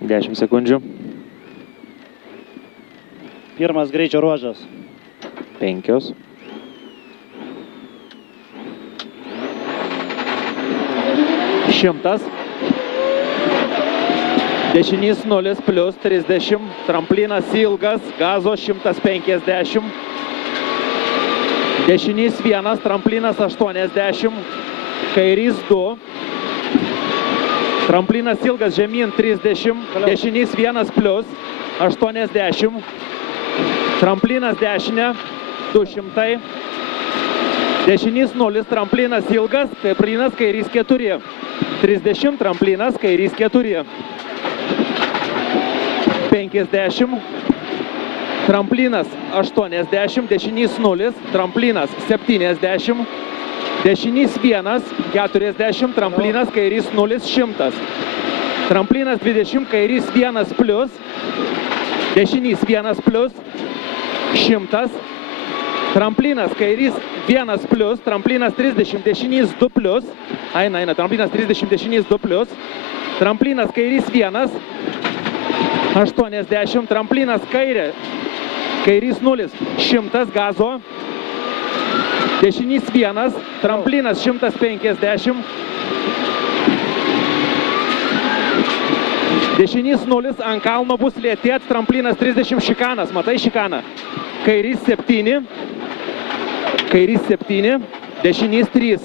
10 sekundžių. Pirmas greičio ruožas. 5. Šimtas. Dešinys 0 plius 30. Tramplinas ilgas. Gazo 150. Dešinys 1. Tramplinas 80. Kairys 2. Tramplinas ilgas žemyn 30. Dešinys 1 plius 80. Tramplinas dešinė 200. Dešinys 0. Tramplinas ilgas. Tramplinas kairys 4. 30. Tramplinas kairys 4. 50. Tramplinas 80. Dešinys 0. Tramplinas 70. Dešinys 1. 40. Tramplinas kairys 0. 100. Tramplinas 20. Kairys 1 plius. Dešinys 1 plius. 100. Tramplinas kairys 1 plius. Tramplinas 30. Dešinys 2 plius. Eina. Tramplinas 30. Dešinys 2 plius. Tramplinas kairys 1. 80. Tramplinas kairė. Kairys 0. 100. Gazo. Dešinys 1. Tramplinas 150. Dešinys 0. Ant kalno bus lėtėt. Tramplinas 30. Šikanas. Matai šikaną? Kairys 7. Kairys 7. Dešinys 3.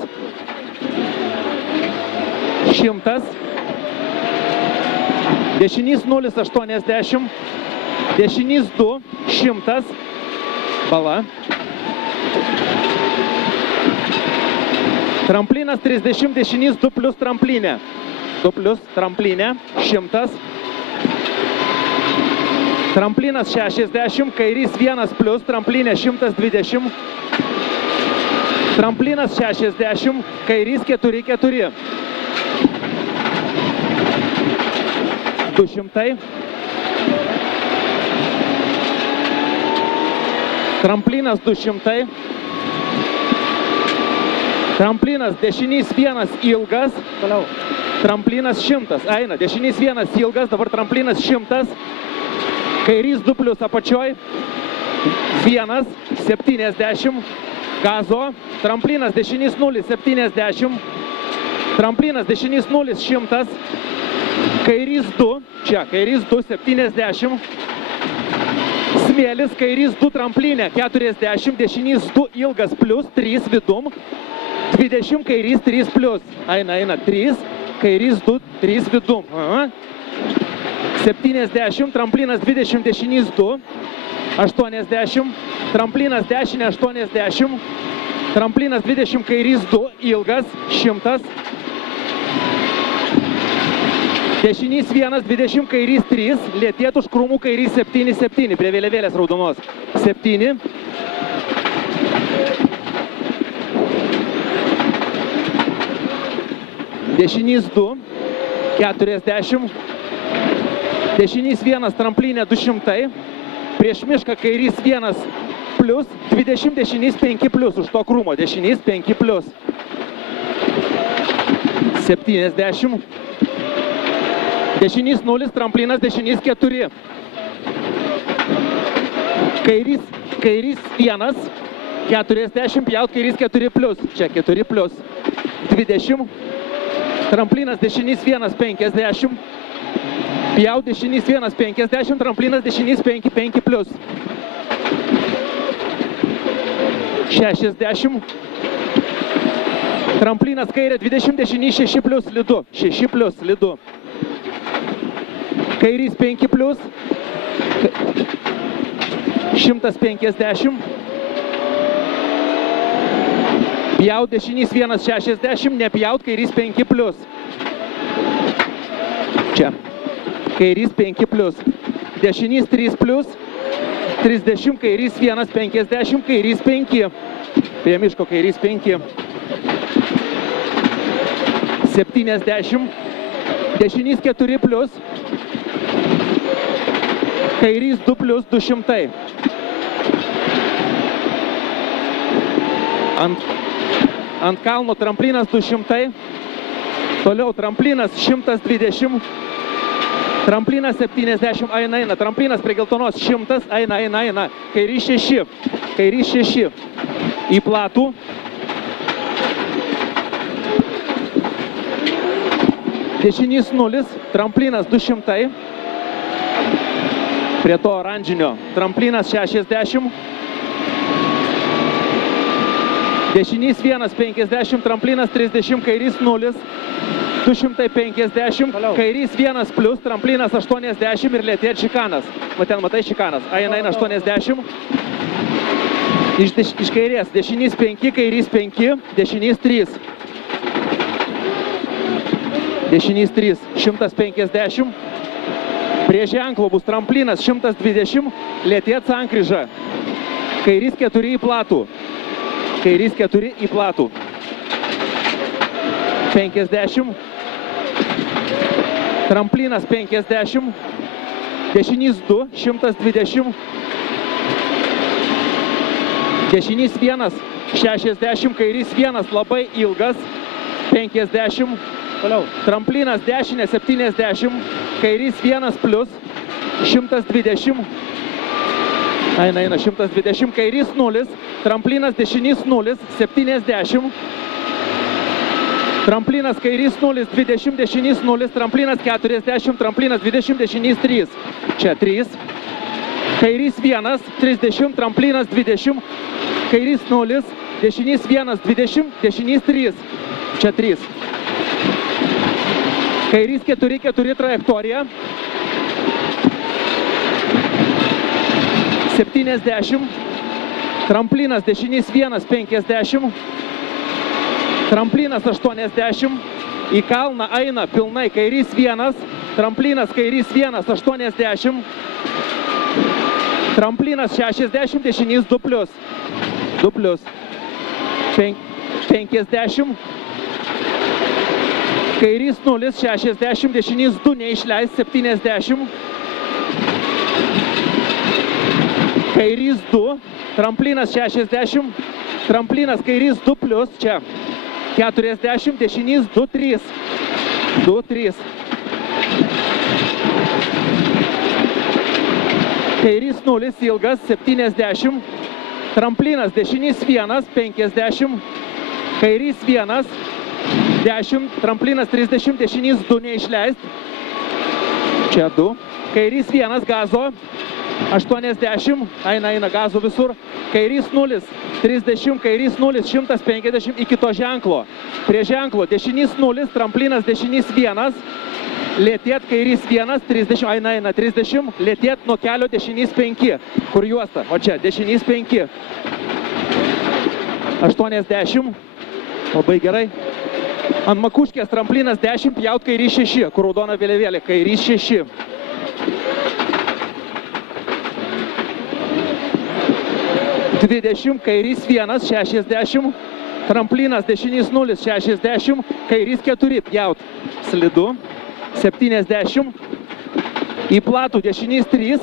100. Dešinys 0. 80. Dešinys 2. 100. Bala. Tramplinas 30. Dešinys 2 plius tramplinė. 2 plius tramplinė. 100. Tramplinas 60. Kairys 1 plius tramplinė 120. Tramplinas 60. Kairys 4-4. 200. Tramplinas 200. Tramplinas dešinys 1 ilgas. Toliau. Tramplinas 100. Eina. Dešinys 1 ilgas. Dabar tramplinas 100. Kairys 2 plius apačioj. 1. 70. Gazo. Tramplinas dešinys 0. 70. Tramplinas dešinys 0. 100. Kairys 2. Čia. Kairys 2. 70. Smėlis. Kairys 2 tramplinė. 40. Dešinys 2 ilgas plius. 3 vidum. 20. Kairys 3 plius. Eina. 3. Kairys 2. 3 vidum. 70. Tramplinas 20. Dešinys 2. 80. Tramplinas dešinė 80. Tramplinas 20. Kairys 2. Ilgas. 100. Dešinys 1. 20. Kairys 3. Lėtėt už krūmų. Kairys 7. Prie vėliavėlės raudonos. 7. Dešinys 2. 40. Dešinys 1. Tramplinė 200. Prieš mišką kairys 1 plius. 20. Dešinys 5 plius. Už to krūmo. Dešinys 5 plius. 70. Dešinys 0. Tramplinas. Dešinys 4. Kairys 1. 40. Pjaut kairys 4 plius. Čia 4 plius. 20. Tramplinas dešinys 1. 50. Pjaut dešinys 1. 50. Tramplinas dešinys 5 plius. 60. Tramplinas kairė 20. Dešinys 6 plius lidu. 6 plius lidu. Kairys 5 plius. 150. Pjaut dešinys 1. 60. Nepjaut kairys 5 plius. Čia. Kairys 5 plius. Dešinys 3 plius. 30. Kairys 1. 50. Kairys 5. Prie miško kairys 5. 70. Dešinys 4 plius. Kairys 2 plius 200. Ant kalno tramplinas 200. Toliau tramplinas 120. Tramplinas 70, eina. Tramplinas prie geltonos 100, eina. Kairys 6. Į platų. Dešinys 0, tramplinas 200. Prie to oranžinio. Tramplinas 60. Dešinys 1, 50, tramplinas 30, kairys 0, 250, kairys 1 plus, tramplinas 80 ir lėtėt šikanas. Va ten matai šikanas. Eina 80. Iš kairės. Dešinys 5, kairys 5, dešinys 3. Dešinys 3, 150. Prie ženklo bus tramplinas 120, lėtėt sankryža. Kairys 4 į platų. Kairys 4 į platų. 50. Tramplinas 50. Dešinys 2, 120. Dešinys 1, 60. Kairys 1, labai ilgas. 50. Toliau. Tramplinas dešinė 70. Kairys 1 plus. 120. Eina 120. Kairys 0. Tramplinas dešinys 0. 70. Tramplinas kairys 0. 20. Dešinys 0. Tramplinas 40. Tramplinas 20. Dešinys 3. Čia 3. Kairys 1. 30. Tramplinas 20. Kairys 0. Dešinys 1. 20. Dešinys 3. Čia 3. Kairys 4 trajektorija. 70. Tramplinas dešinys 1, 50. Tramplinas 80. Į kalną eina pilnai kairys 1. Tramplinas kairys 1, 80. Tramplinas 60, dešinys 2 plus. 2 plus. 50. Kairys 0, 60, dešinys 2, neišleis, 70. Kairys 2, tramplinas 60, tramplinas kairys 2 plus, čia 40, dešinys 2, 3. 2, 3. Kairys 0, ilgas 70, tramplinas dešinys 1, 50, kairys 1, 10, tramplinas 30, dešinys 2, neišleist, čia 2, kairys 1, gazo, 80, eina gazo visur, kairys 0, 30, kairys 0, 150 iki to ženklo. Prie ženklo dešinys 0, tramplinas dešinys 1, lėtėt kairys 1, 30, eina 30, lėtėt nuo kelio dešinys 5, kur juosta, o čia dešinys 5, 80, labai gerai. Ant makuškės tramplinas 10, pjaut kairys 6, kur raudona vėliavėlė, kairys 6. Kairys 1, 60, tramplinas dešinys 0, 60, kairys 4, pjaut, slidu, 70, į platų dešinys 3,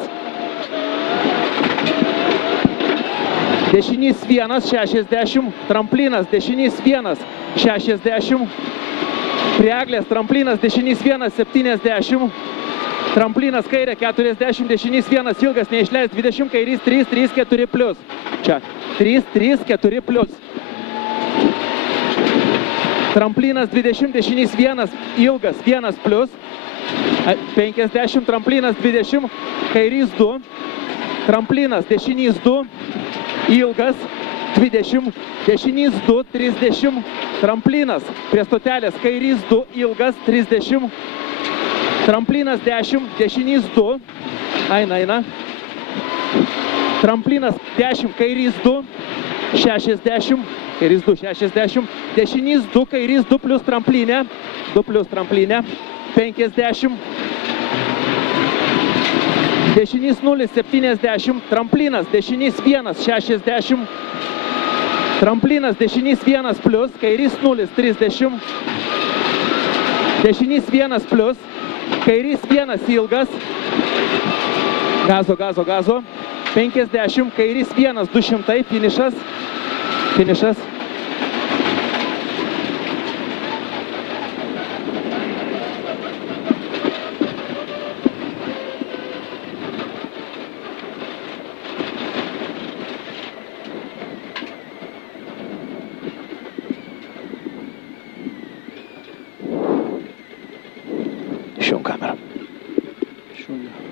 dešinys 1, 60, tramplinas dešinys 1, 60, prie eglės tramplinas dešinys 1, 70, tramplinas kairė 40, dešinys 1, ilgas, neišleis, 20, kairys 3, 3, 4 plus. Čia 3, 3, 4 plus. Tramplinas 20, dešinys 1, ilgas, 1 plus. 50, tramplinas 20, kairys 2, tramplinas dešinys 2, ilgas, 20, dešinys 2, 30, tramplinas prie stotelės, kairys 2, ilgas, 30, tramplinas 10, dešinys 2, eina, tramplinas 10, kairys 2, 60, kairys 2, 60, dešinys 2, kairys 2 plus tramplinė, 2 plus tramplinė, 50, dešinys 0, 70, tramplinas, dešinys 1, 60, tramplinas, dešinys 1 plus, kairys 0, 30, dešinys 1 plus, kairys 1 ilgas, gazo, 50, kairys 1, 200, finišas. Išjung kamerą. Išjungiu.